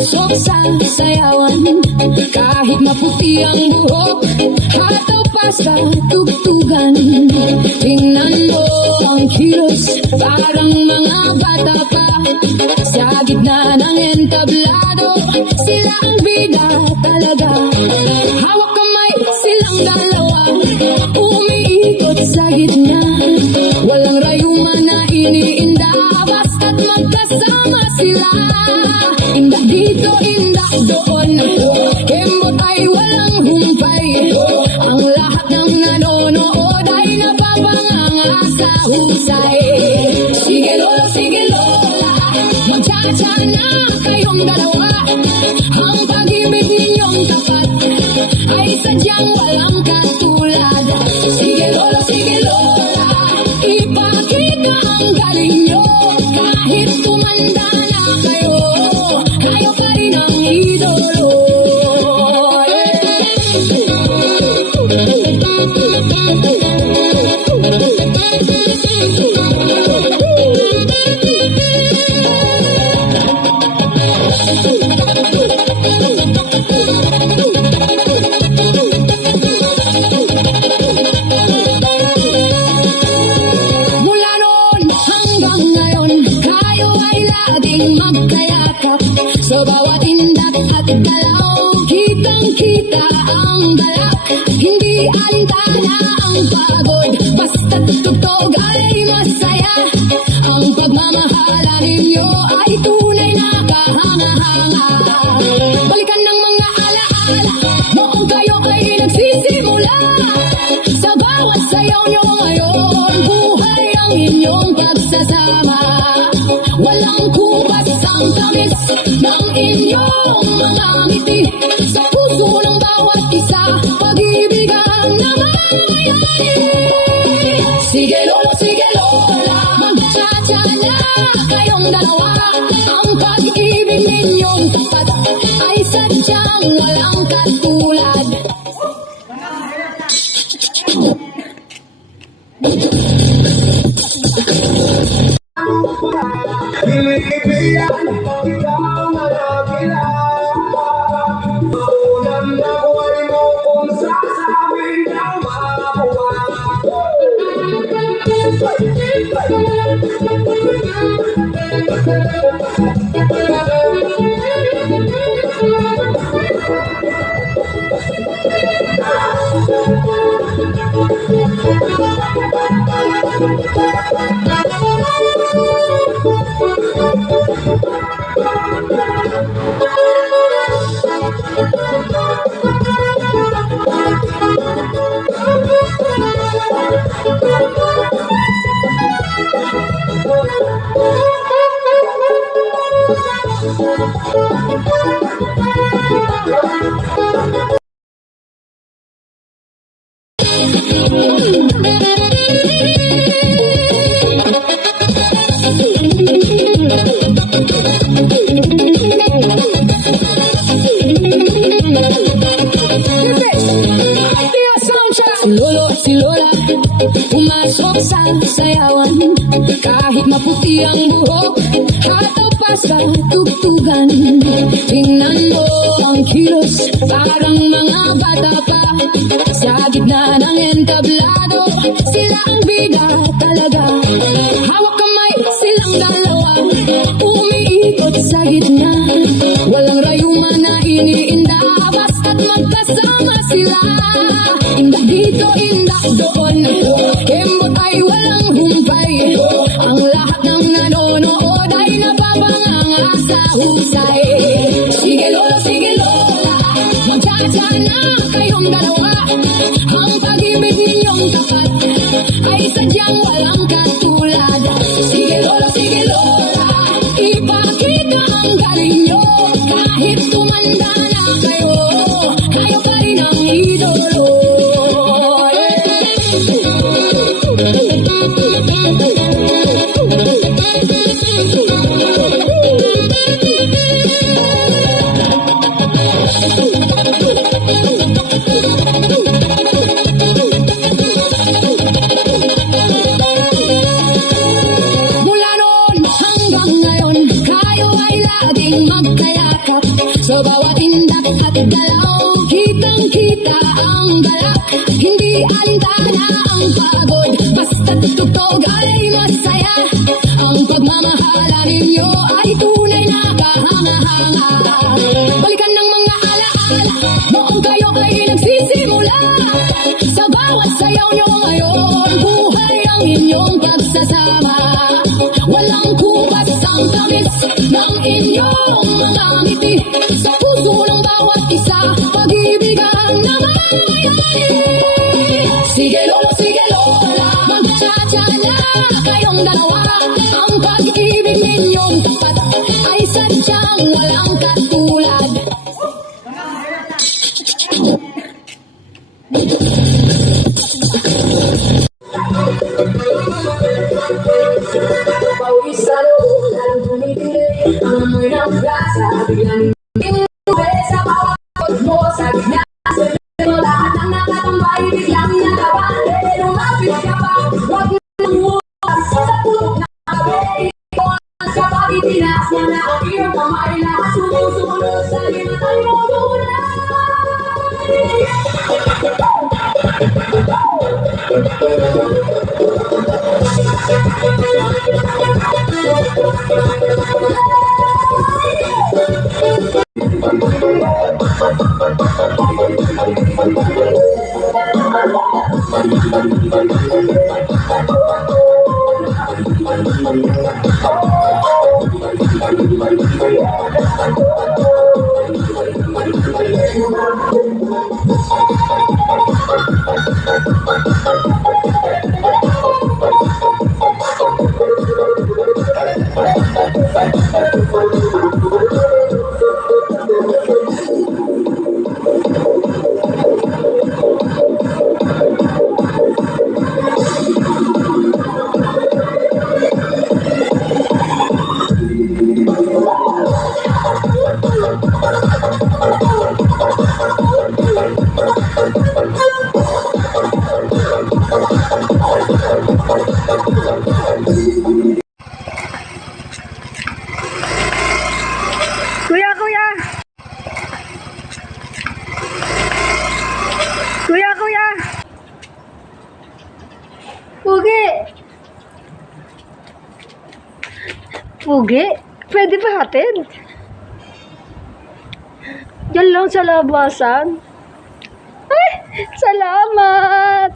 pumasok sa sayawan. Kahit maputi ang buhok, hataw pa sa tugtugan. Tingnan mo ang kilos, parang mga bata pa. Sa gitna ng entablado, sila ang bida talaga. Hawak kamay silang dalawa, umiikot sa gitna. Walang rayuman na iniinda, basta't magkasama sila. Indak dito, indak doon, kembot ay walang humpay. Ang lahat ng nanonood ay napapanganga sa husay. Sige lolo, sige lola, magtsatsa na kayong dalawa. Ang pag-ibig ninyong tapat ay sadyang walang katulad. Sige lolo, sige lola, ipakita ang galing nyo. Kahit tumanda na kayo, kayo pa rin ang idolo. Mula noon hanggang ngayon, kayo ay laging magkayakap. Sa bawat indak at galaw, kitang-kita ang balak. Hindi alintana ang pagod, basta tugtog ay masaya. Ang pagmamahala ninyo ay tunay na kahanga-hanga. Balikan ng mga alaala, noong kayo ay nagsisimula. Sa bawat sayaw nyo ngayon, buhay ang inyong pagsasama. Walang kubas ang tamis ng inyong mga ngiti. Sa puso ng bawat isa, pag-ibig ang namamayani. Sige lolo, sige lola, magtsatsa na kayong dalawa. Ang pag-ibig ninyong tapat ay sadyang walang katulad. Pilipiyan, ikaw malapila. Unang nabuhay mo kung sasabing na makuha. Si Lola, pumasok sa sayawan. Kahit maputi ang buhok, hataw pa sa tugtugan. Tingnan mo ang kilos, parang mga bata pa. Sa gitna ng entablado, sila ang bida talaga. Hawak kamay silang dalawa, umiikot sa gitna. Walang rayuman na iniinda, basta't magkasama sila. Indak dito, indak doon, kembot ay walang humpay. Ang lahat ng nanonood ay napapanganga sa husay. Sige lolo, sige lola, magtsatsa na kayong dalawa. Ang pag-ibig ninyong tapat ay sadyang walang katulad. laging magkayakap. Sa bawat tindak at galaw, kitang-kita ang galak. Hindi alintana ang pagod, basta't tugtog ay masaya. Ang pagmamahala ninyo ay tunay na kahanga-hanga. Balikan ng mga alaala, noong kayo ay nagsisimula. Sa bawat sayaw nyo ngayon, buhay ang inyong pagsasama. Walang kubas ang tamis ng inyong mga ngiti. Sa puso ng bawat isa, pag-ibig ang namamayani. Sige lola, magtsatsa na kayong dalawa. Ang pag-ibig ninyong tapat ay sadyang walang katulad. Pawis sa loob, lalong tumitili. Ang amoy ng grasa, biglang inuwi sa bawat kot mo. Sa gitna, sa mo lahat ng nakatambay, biglang nakaban. Lumapit ka pa, huwag nang huwag sa tulog na gabi. Ikaw ang sa pagtitinas niya na ang iyong kamay. Lahat sumusunod sa limatay mo tunay. Kuya! Pugi? Pwede ba hatid? Diyan lang sa labasan. Ay, salamat!